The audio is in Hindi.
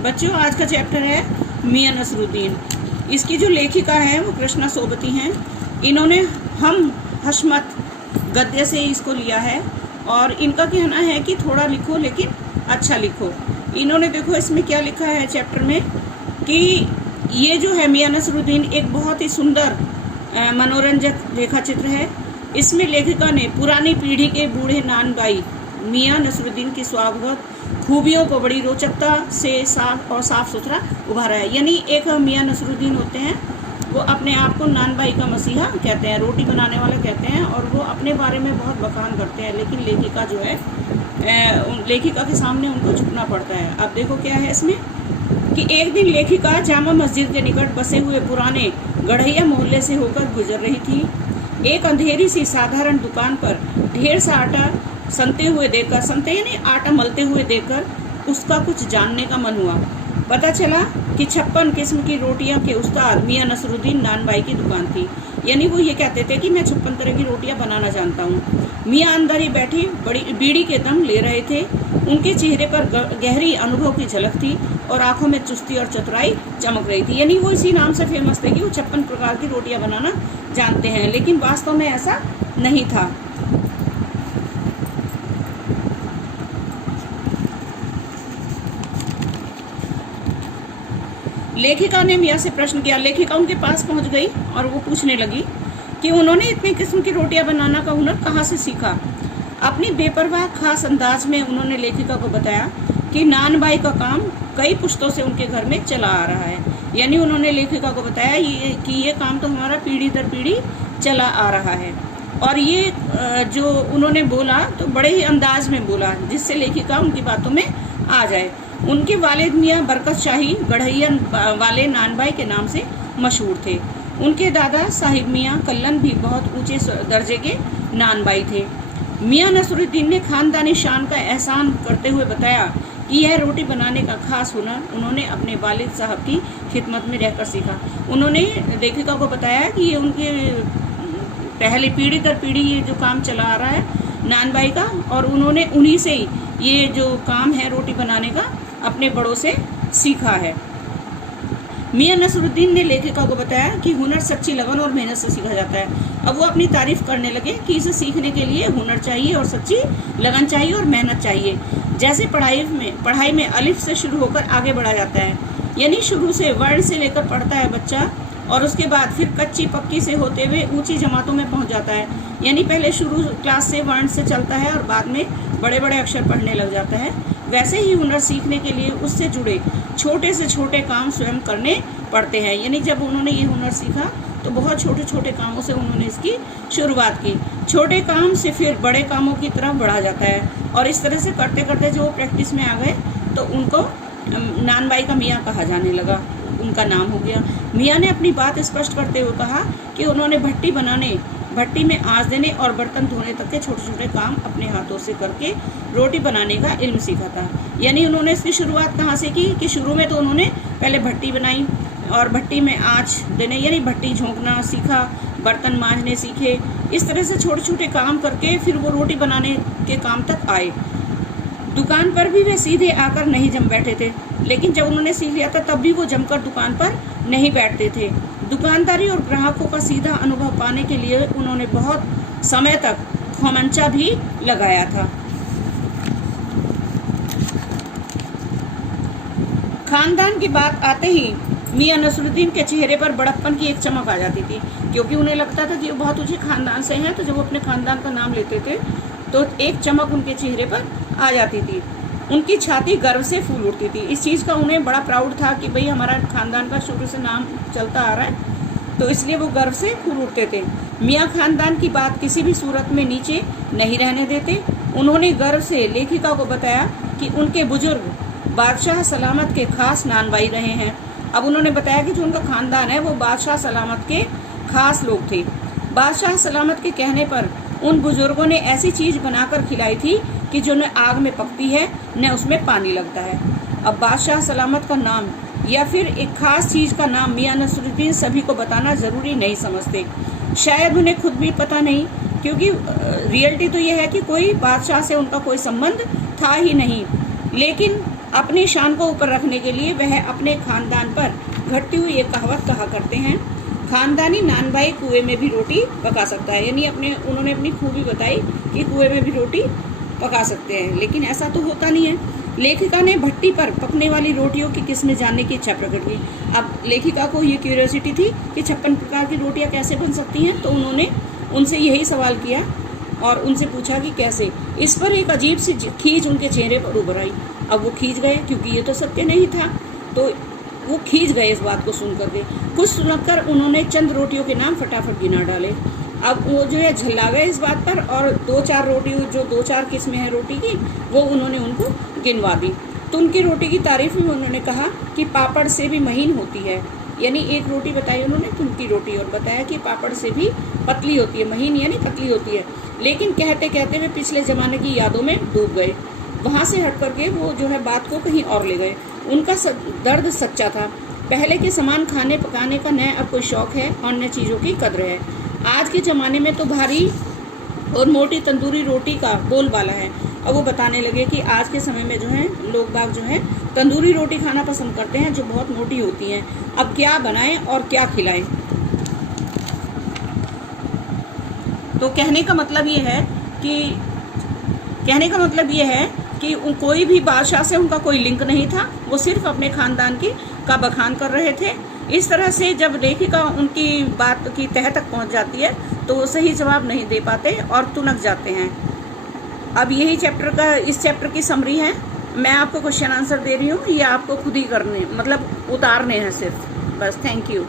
बच्चों, आज का चैप्टर है मियां नसरुद्दीन। इसकी जो लेखिका है वो कृष्णा सोबती हैं। इन्होंने हम हशमत गद्य से इसको लिया है और इनका कहना है कि थोड़ा लिखो लेकिन अच्छा लिखो। इन्होंने देखो इसमें क्या लिखा है चैप्टर में कि ये जो है मियां नसरुद्दीन एक बहुत ही सुंदर मनोरंजक रेखा चित्र है। इसमें लेखिका ने पुरानी पीढ़ी के बूढ़े नानबाई मियां नसरुद्दीन की स्वभावगत खूबियों को बड़ी रोचकता से साफ सुथरा उभारा है। यानी एक मियां नसरुद्दीन होते हैं, वो अपने आप को नानबाई का मसीहा कहते हैं, रोटी बनाने वाला कहते हैं, और वो अपने बारे में बहुत बखान करते हैं। लेकिन लेखिका जो है लेखिका के सामने उनको झुकना पड़ता है। अब देखो क्या है इसमें कि एक दिन लेखिका जामा मस्जिद के निकट बसे हुए पुराने गढ़ैया मोहल्ले से होकर गुजर रही थी। एक अंधेरी सी साधारण दुकान पर ढेर सा आटा सनते हुए देखकर, सनते यानी आटा मलते हुए देखकर उसका कुछ जानने का मन हुआ। पता चला कि 56 किस्म की रोटियां के उस्ताद मियां नसरुद्दीन नानबाई की दुकान थी। यानी वो ये कहते थे कि मैं 56 तरह की रोटियां बनाना जानता हूँ। मियां अंदर ही बैठी बड़ी बीड़ी के दम ले रहे थे। उनके चेहरे पर गहरी अनुभव की झलक थी और आंखों में चुस्ती और चतुराई चमक रही थी। यानी वो इसी नाम से फेमस थे कि वो 56 प्रकार की रोटियां बनाना जानते हैं, लेकिन वास्तव में ऐसा नहीं था। लेखिका ने मियां से प्रश्न किया। लेखिका उनके पास पहुंच गई और वो पूछने लगी कि उन्होंने इतने किस्म की रोटियां बनाना का हुनर कहाँ से सीखा। अपनी बेपरवाह खास अंदाज में उन्होंने लेखिका को बताया कि नानबाई का काम कई पुश्तों से उनके घर में चला आ रहा है। यानी उन्होंने लेखिका को बताया कि ये काम तो हमारा पीढ़ी दर पीढ़ी चला आ रहा है। और ये जो उन्होंने बोला तो बड़े ही अंदाज में बोला जिससे लेखिका उनकी बातों में आ जाए। उनके वालिद मियां बरकत शाही गढ़ैया वाले नानबाई के नाम से मशहूर थे। उनके दादा साहिब मियां कल्लन भी बहुत ऊंचे दर्जे के नानबाई थे। मियां नसरुद्दीन ने खानदानी शान का एहसान करते हुए बताया कि यह रोटी बनाने का खास हुनर उन्होंने अपने वालिद साहब की खिदमत में रहकर सीखा। उन्होंने लेखिका को बताया कि ये उनके पहले पीढ़ी दर पीढ़ी ये जो काम चला आ रहा है नानबाई का, और उन्होंने उन्हीं से ही ये जो काम है रोटी बनाने का अपने बड़ों से सीखा है। मियां नसरुद्दीन ने लेखिका को बताया कि हुनर सच्ची लगन और मेहनत से सीखा जाता है। अब वो अपनी तारीफ करने लगे कि इसे सीखने के लिए हुनर चाहिए और सच्ची लगन चाहिए और मेहनत चाहिए। जैसे पढ़ाई में अलिफ से शुरू होकर आगे बढ़ा जाता है। यानी शुरू से वर्ण से लेकर पढ़ता है बच्चा और उसके बाद फिर कच्ची पक्की से होते हुए ऊंची जमातों में पहुंच जाता है। यानी पहले शुरू क्लास से वर्ण से चलता है और बाद में बड़े बड़े अक्षर पढ़ने लग जाता है। वैसे ही हुनर सीखने के लिए उससे जुड़े छोटे से छोटे काम स्वयं करने पड़ते हैं। यानी जब उन्होंने ये हुनर सीखा तो बहुत छोटे छोटे कामों से उन्होंने इसकी शुरुआत की। छोटे काम से फिर बड़े कामों की तरफ बढ़ा जाता है और इस तरह से करते करते जो प्रैक्टिस में आ गए तो उनको नानबाई का मियाँ कहा जाने लगा, उनका नाम हो गया। मियाँ ने अपनी बात स्पष्ट करते हुए कहा कि उन्होंने भट्टी में आंच देने और बर्तन धोने तक के छोटे छोटे काम अपने हाथों से करके रोटी बनाने का इल्म सीखा था। यानी उन्होंने इसकी शुरुआत कहाँ से की कि शुरू में तो उन्होंने पहले भट्टी बनाई और भट्टी में आंच देने यानी भट्टी झोंकना सीखा, बर्तन मांजने सीखे। इस तरह से छोटे छोटे काम करके फिर वो रोटी बनाने के काम तक आए। दुकान पर भी वे सीधे आकर नहीं जम बैठे थे, लेकिन जब उन्होंने सीख लिया था तब भी वो जमकर दुकान पर नहीं बैठते थे। दुकानदारी और ग्राहकों का सीधा अनुभव पाने के लिए उन्होंने बहुत समय तक खोमंचा भी लगाया था। खानदान की बात आते ही मियां नसरुद्दीन के चेहरे पर बड़प्पन की एक चमक आ जाती थी, क्योंकि उन्हें लगता था कि वो बहुत ऊंचे खानदान से हैं। तो जब वो अपने खानदान का नाम लेते थे तो एक चमक उनके चेहरे पर आ जाती थी। उनकी छाती गर्व से फूल उठती थी। इस चीज़ का उन्हें बड़ा प्राउड था कि भाई हमारा खानदान का शुरू से नाम चलता आ रहा है, तो इसलिए वो गर्व से फूल उठते थे। मियाँ खानदान की बात किसी भी सूरत में नीचे नहीं रहने देते। उन्होंने गर्व से लेखिका को बताया कि उनके बुजुर्ग बादशाह सलामत के खास नानबाई रहे हैं। अब उन्होंने बताया कि जो उनका खानदान है वो बादशाह सलामत के खास लोग थे। बादशाह सलामत के कहने पर उन बुजुर्गों ने ऐसी चीज़ बनाकर खिलाई थी कि जो न आग में पकती है न उसमें पानी लगता है। अब बादशाह सलामत का नाम या फिर एक खास चीज़ का नाम मियां नसरुद्दीन सभी को बताना ज़रूरी नहीं समझते। शायद उन्हें खुद भी पता नहीं, क्योंकि रियलिटी तो यह है कि कोई बादशाह से उनका कोई संबंध था ही नहीं। लेकिन अपनी शान को ऊपर रखने के लिए वह अपने खानदान पर घटती हुई एक कहावत कहा करते हैं, खानदानी नानभाई कुएं में भी रोटी पका सकता है। यानी उन्होंने अपनी खूबी बताई कि कुएं में भी रोटी पका सकते हैं, लेकिन ऐसा तो होता नहीं है। लेखिका ने भट्टी पर पकने वाली रोटियों की किस्में जानने की इच्छा प्रकट की। अब लेखिका को ये क्यूरियोसिटी थी कि 56 प्रकार की रोटियां कैसे बन सकती हैं, तो उन्होंने उनसे यही सवाल किया और उनसे पूछा कि कैसे। इस पर एक अजीब सी खींच उनके चेहरे पर उभर आई। अब वो खींच गए, क्योंकि ये तो सत्य नहीं था, तो वो खींच गए इस बात को सुन करके। कुछ सुनकर उन्होंने चंद रोटियों के नाम फटाफट गिना डाले। अब वो जो है झल्ला गए इस बात पर, और 2-4 रोटी, जो 2-4 किस्में हैं रोटी की, वो उन्होंने उनको गिनवा दी। तो उनकी रोटी की तारीफ में उन्होंने कहा कि पापड़ से भी महीन होती है। यानी एक रोटी बताई उन्होंने उनकी रोटी, और बताया कि पापड़ से भी पतली होती है, महीन यानी पतली होती है। लेकिन कहते कहते वे पिछले ज़माने की यादों में डूब गए। वहाँ से हट करके वो जो है बात को कहीं और ले गए। उनका दर्द सच्चा था। पहले के समान खाने पकाने का न अब कोई शौक है और न चीज़ों की कद्र है। आज के ज़माने में तो भारी और मोटी तंदूरी रोटी का बोलबाला है। अब वो बताने लगे कि आज के समय में जो है लोग बाग जो है तंदूरी रोटी खाना पसंद करते हैं, जो बहुत मोटी होती हैं। अब क्या बनाएं और क्या खिलाएं। तो कहने का मतलब ये है कि कोई भी बादशाह से उनका कोई लिंक नहीं था, वो सिर्फ अपने खानदान का बखान कर रहे थे। इस तरह से जब लेखिका उनकी बात की तह तक पहुंच जाती है तो वो सही जवाब नहीं दे पाते और तुनक जाते हैं। अब यही इस चैप्टर की समरी है। मैं आपको क्वेश्चन आंसर दे रही हूँ, ये आपको खुद ही करने उतारने हैं सिर्फ, बस। Thank you.